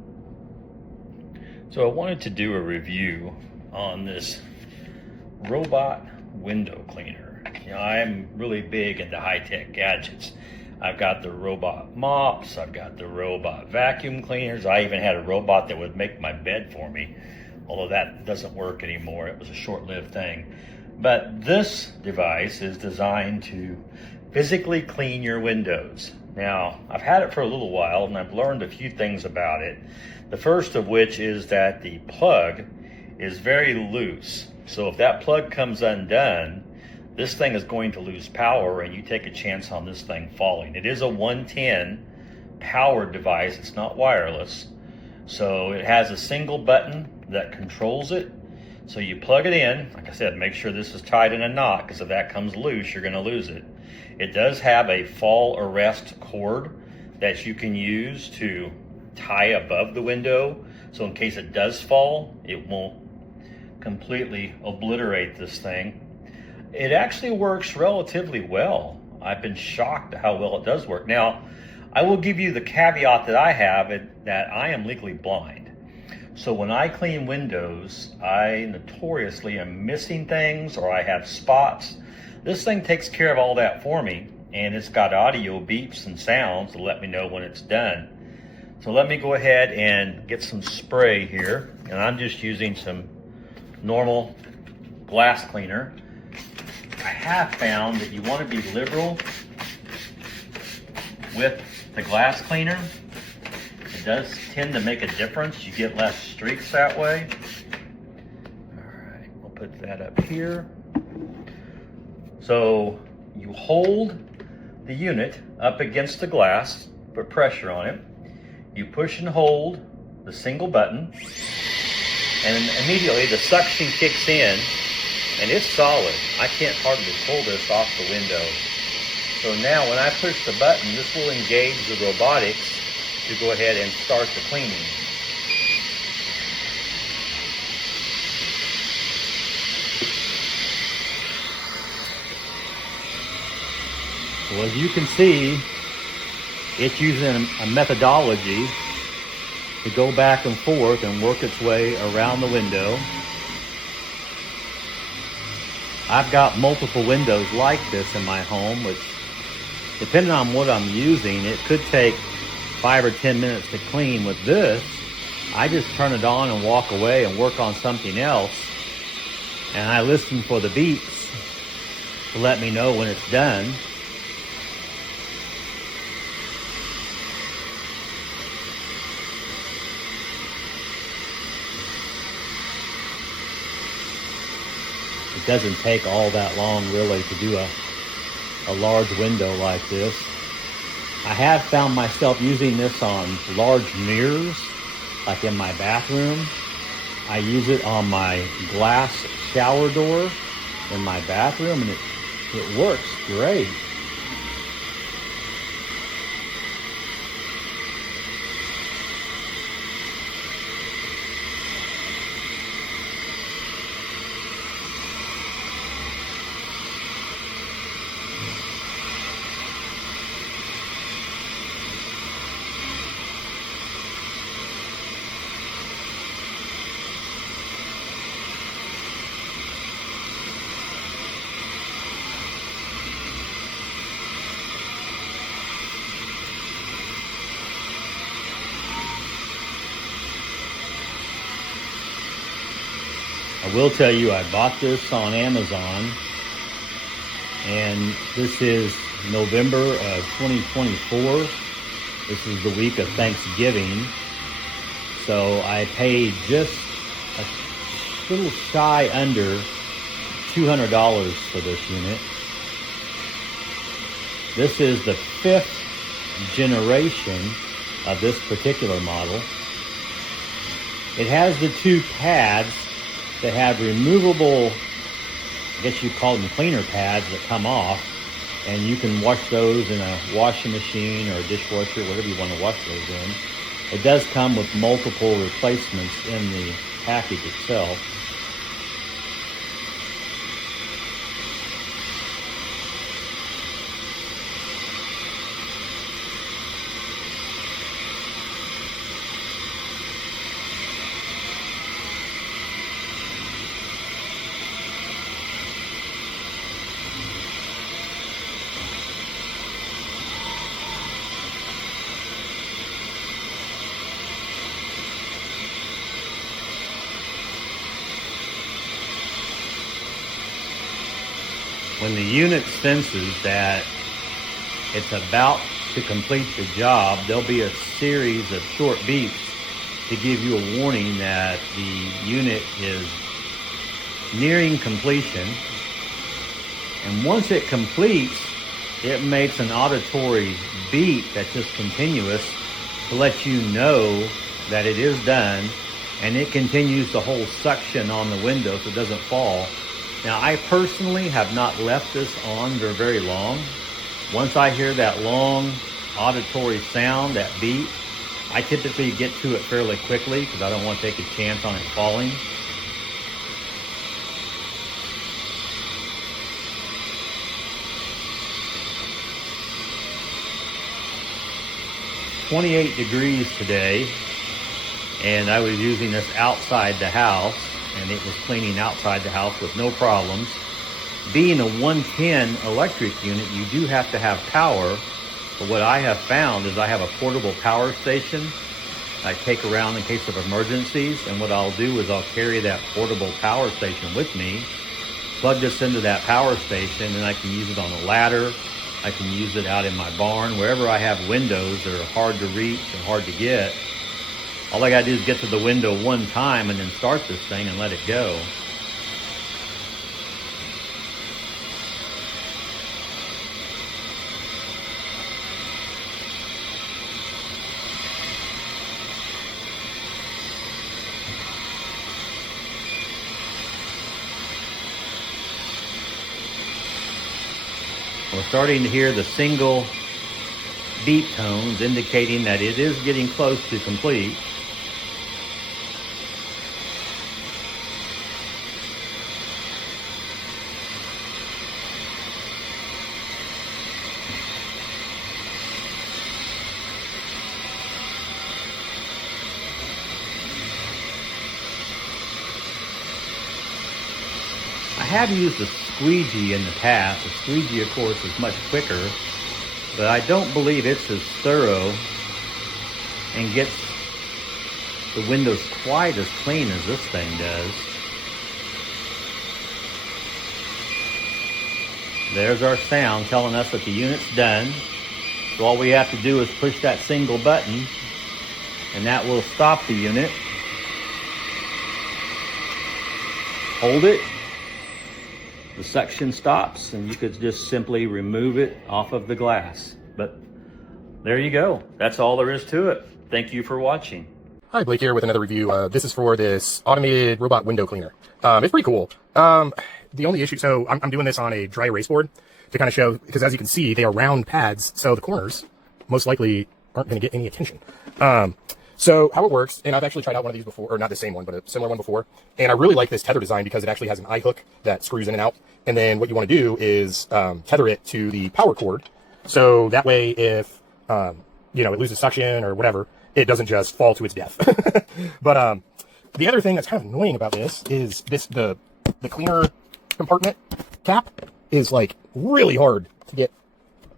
So I wanted to do a review on this robot window cleaner. I'm really big into high-tech gadgets. I've got the robot mops, I've got the robot vacuum cleaners. I even had a robot that would make my bed for me, although that doesn't work anymore. It was a short-lived thing. But this device is designed to physically clean your windows. Now, I've had it for a little while and I've learned a few things about it. The first of which is that the plug is very loose. So if that plug comes undone, this thing is going to lose power and you take a chance on this thing falling. It is a 110 powered device, it's not wireless. So it has a single button that controls it. So you plug it in, like I said, make sure this is tied in a knot, because if that comes loose, you're gonna lose it. It does have a fall arrest cord that you can use to tie above the window. So in case it does fall, it won't completely obliterate this thing. It actually works relatively well. I've been shocked at how well it does work. Now, I will give you the caveat that I have, that I am legally blind. So when I clean windows, I notoriously am missing things or I have spots. This thing takes care of all that for me, and it's got audio beeps and sounds to let me know when it's done. So let me go ahead and get some spray here, and I'm just using some normal glass cleaner. I have found that you want to be liberal with the glass cleaner. It does tend to make a difference. You get less streaks that way. All right, we'll put that up here. So you hold the unit up against the glass, put pressure on it. You push and hold the single button, and immediately the suction kicks in, and it's solid. I can't hardly pull this off the window. So now when I push the button, this will engage the robotics to go ahead and start the cleaning. So as you can see, it's using a methodology to go back and forth and work its way around the window. I've got multiple windows like this in my home, which, depending on what I'm using, it could take 5 or 10 minutes to clean. With this, I just turn it on and walk away and work on something else, and I listen for the beeps to let me know when it's done. It doesn't take all that long really to do a large window like this. I have found myself using this on large mirrors, like in my bathroom. I use it on my glass shower door in my bathroom, and it works great. I will tell you, I bought this on Amazon, and this is November of 2024. This is the week of Thanksgiving. So I paid just a little shy under $200 for this unit. This is the 5th generation of this particular model. It has the 2 pads that have removable, I guess you call them cleaner pads, that come off, and you can wash those in a washing machine or a dishwasher, whatever you want to wash those in. It does come with multiple replacements in the package itself. when the unit senses that it's about to complete the job, there'll be a series of short beeps to give you a warning that the unit is nearing completion. And once it completes, it makes an auditory beep that's just continuous to let you know that it is done, and it continues to hold suction on the window so it doesn't fall. Now, I personally have not left this on for very long. Once I hear that long auditory sound, that beep, I typically get to it fairly quickly because I don't want to take a chance on it falling. It's 28 degrees today, and I was using this outside the house, and it was cleaning outside the house with no problems. Being a 110 electric unit, you do have to have power. But what I have found is I have a portable power station I take around in case of emergencies. And what I'll do is I'll carry that portable power station with me, plug this into that power station, and I can use it on a ladder. I can use it out in my barn, wherever I have windows that are hard to reach and hard to get. All I gotta do is get to the window one time and then start this thing and let it go. We're starting to hear the single beep tones indicating that it is getting close to complete. I have used a squeegee in the past. The squeegee, of course, is much quicker, but I don't believe it's as thorough and gets the windows quite as clean as this thing does. There's our sound telling us that the unit's done. So all we have to do is push that single button, and that will stop the unit. Hold it. The suction stops, and you could just simply remove it off of the glass. But there you go. That's all there is to it. Thank you for watching. Hi, Blake here with another review. This is for this automated robot window cleaner. It's pretty cool. The only issue, so I'm doing this on a dry erase board to kind of show, because as you can see, they are round pads, so the corners most likely aren't going to get any attention. So how it works, and I've actually tried out one of these before, or not the same one, but a similar one before, and I really like this tether design because it actually has an eye hook that screws in and out, and then what you want to do is tether it to the power cord, so that way if, it loses suction or whatever, it doesn't just fall to its death. But the other thing that's kind of annoying about this is the cleaner compartment cap is like really hard to get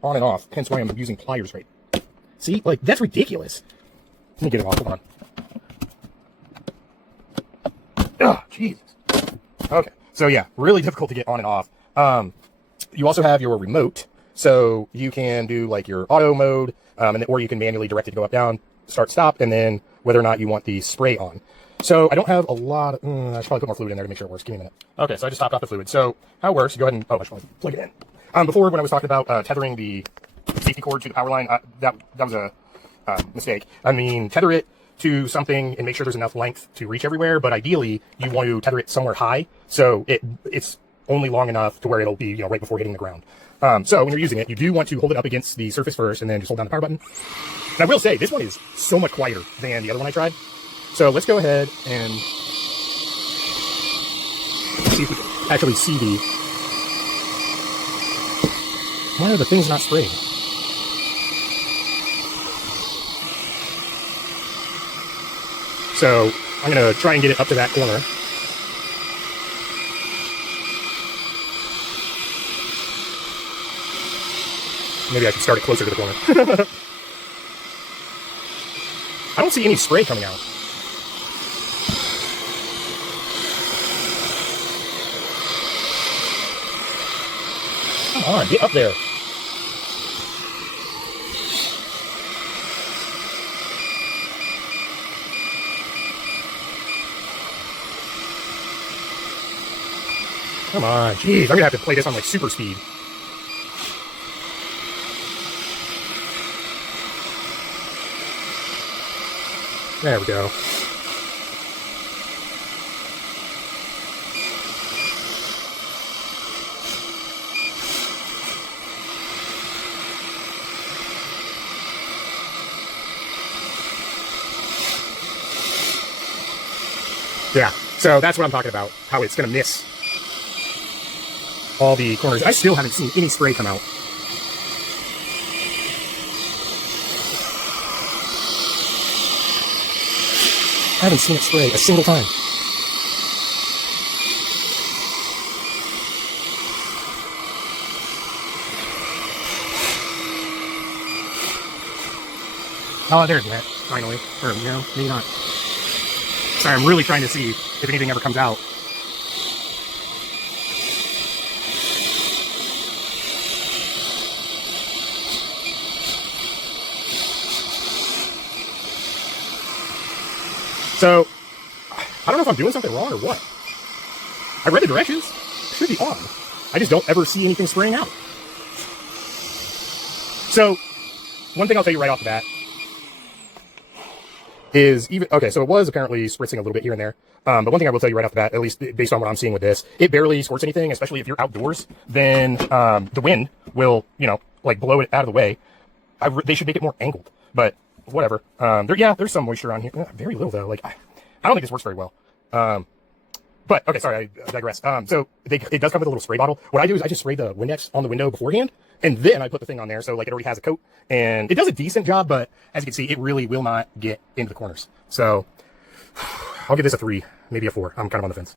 on and off, hence why I'm using pliers right. See, like that's ridiculous. Let me get it off, hold on. Oh, Jesus. Okay, so yeah, really difficult to get on and off. You also have your remote, so you can do like your auto mode, or you can manually direct it to go up, down, start, stop, and then whether or not you want the spray on. So I don't have a lot of, I should probably put more fluid in there to make sure it works. Give me a minute. Okay, so I just topped off the fluid. So how it works, you go ahead and, I should probably plug it in. Before, when I was talking about tethering the safety cord to the power line, that was a mistake. I mean, tether it to something and make sure there's enough length to reach everywhere, but ideally you want to tether it somewhere high so it's only long enough to where it'll be, right before hitting the ground. So when you're using it, you do want to hold it up against the surface first and then just hold down the power button. And I will say, this one is so much quieter than the other one I tried. So let's go ahead and see if we can actually see the... Why are the things not spraying? So I'm going to try and get it up to that corner. Maybe I can start it closer to the corner. I don't see any spray coming out. on, get up there. Come on, jeez, I'm gonna have to play this on like super speed. There we go. Yeah, so that's what I'm talking about, how it's gonna miss all the corners. I still haven't seen any spray come out. I haven't seen it spray a single time. Oh, there's that, finally. Or, no, maybe not. Sorry, I'm really trying to see if anything ever comes out. So, I don't know if I'm doing something wrong or what. I read the directions. It should be on. I just don't ever see anything spraying out. So, one thing I'll tell you right off the bat is even, okay, so it was apparently spritzing a little bit here and there. But one thing I will tell you right off the bat, at least based on what I'm seeing with this, it barely squirts anything, especially if you're outdoors. Then the wind will, you know, like blow it out of the way. They should make it more angled, but whatever. There's some moisture on here. Very little though. Like I don't think this works very well. But okay, sorry, I digress. So it does come with a little spray bottle. What I do is I just spray the Windex on the window beforehand, and then I put the thing on there. So like it already has a coat, and it does a decent job. But as you can see, it really will not get into the corners. So I'll give this a 3, maybe a 4. I'm kind of on the fence.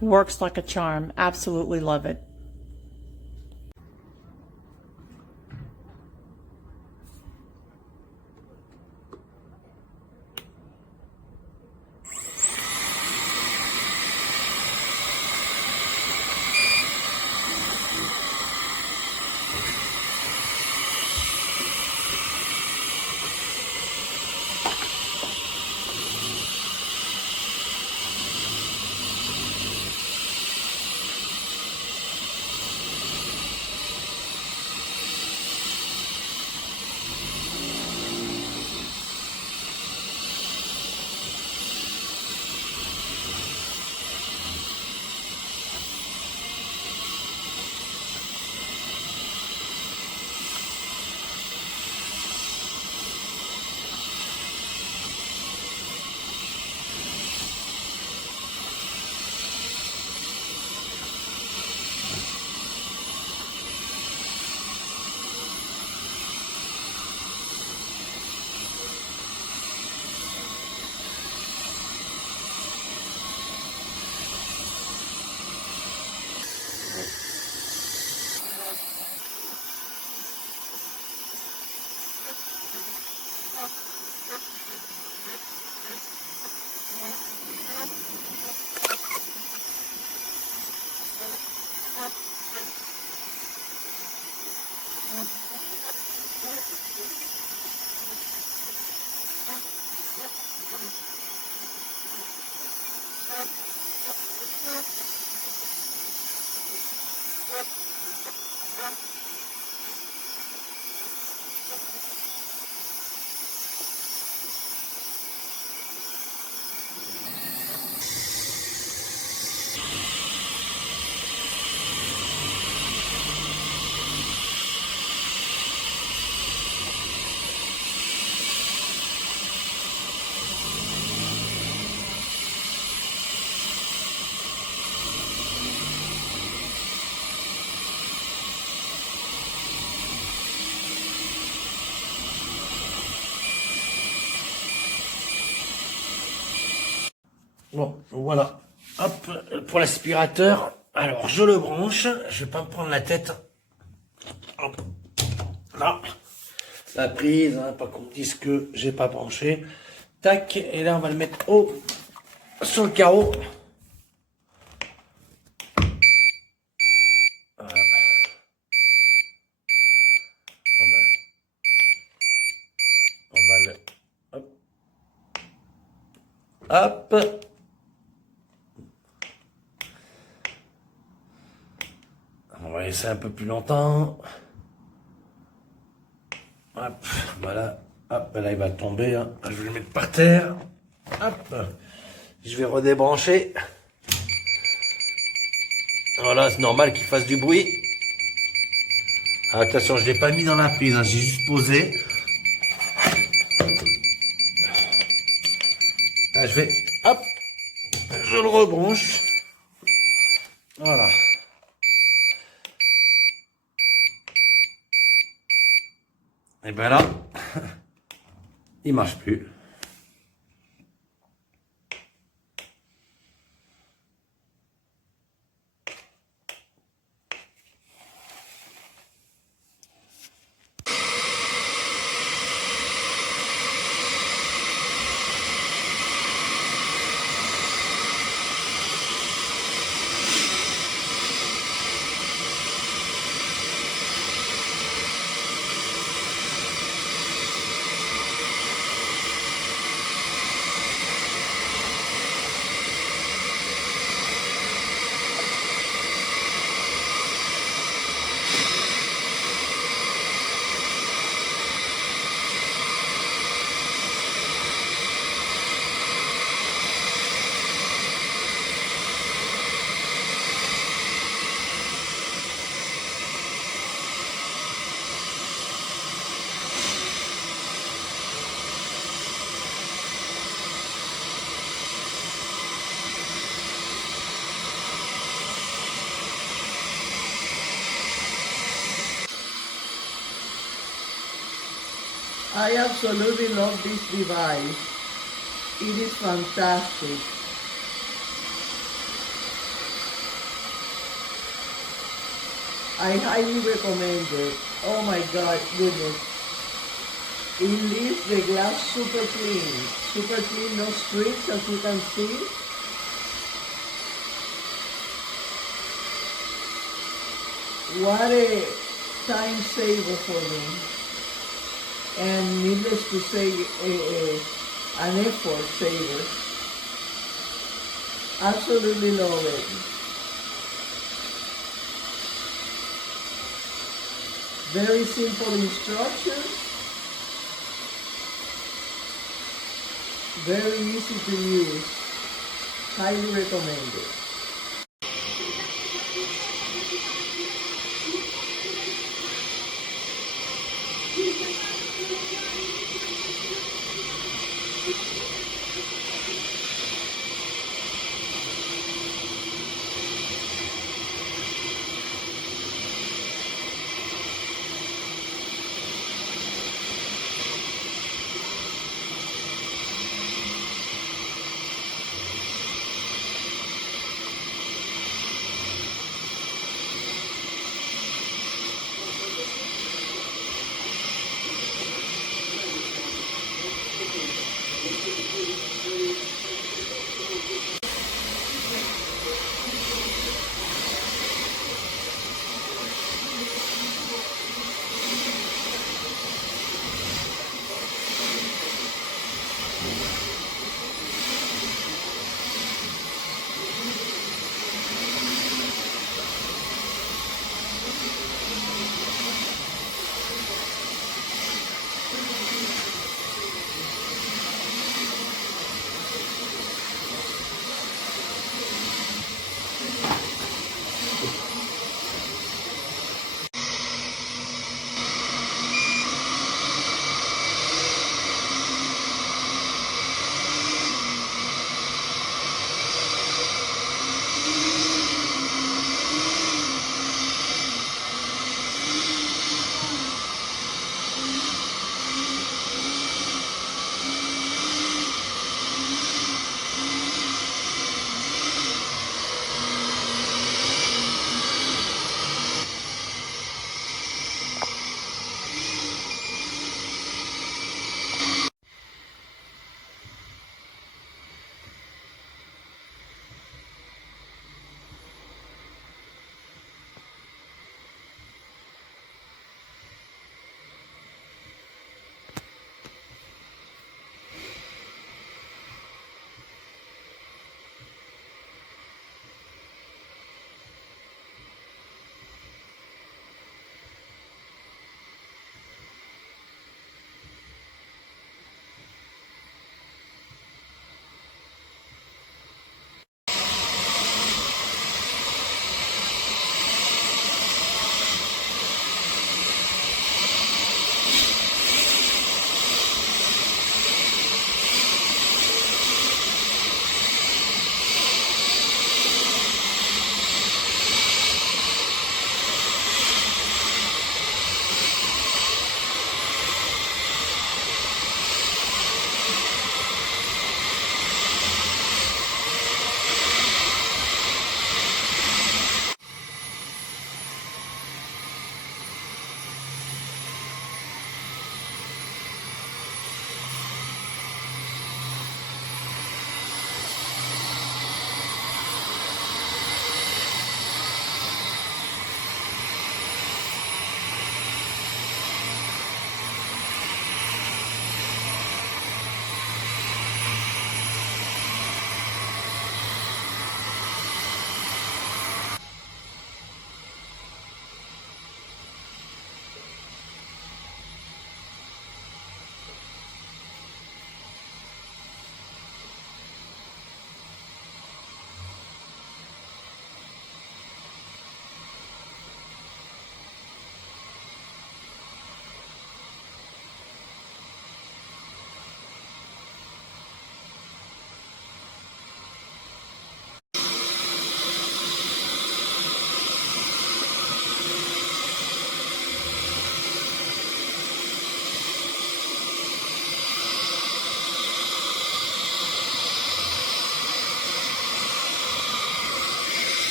Works like a charm. Absolutely love it. Bon, voilà. Hop, pour l'aspirateur. Alors, je le branche. Je vais pas me prendre la tête. Hop. Là. La prise, hein, pas qu'on me dise que j'ai pas branché. Tac. Et là, on va le mettre sur le carreau. Voilà. On va le... Hop. Hop. On va laisser un peu plus longtemps. Hop, voilà. Hop, là il va tomber. Hein. Je vais le mettre par terre. Hop. Je vais redébrancher. Voilà, c'est normal qu'il fasse du bruit. Ah, attention, je ne l'ai pas mis dans la prise, hein. J'ai juste posé. Là, je vais... Hop. Je le rebranche. Voilà. Et ben là, il marche plus. I absolutely love this device. It is fantastic. I highly recommend it. Oh my God, goodness. It leaves the glass super clean, no streaks as you can see. What a time saver for me. And needless to say, an effort saver. Absolutely love it. Very simple instructions. Very easy to use. Highly recommended.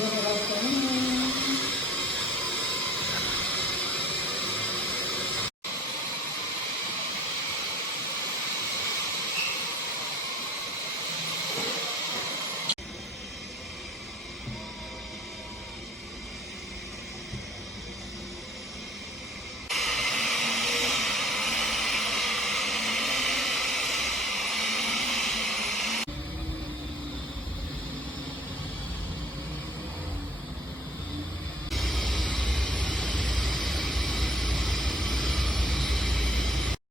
General Cleaning.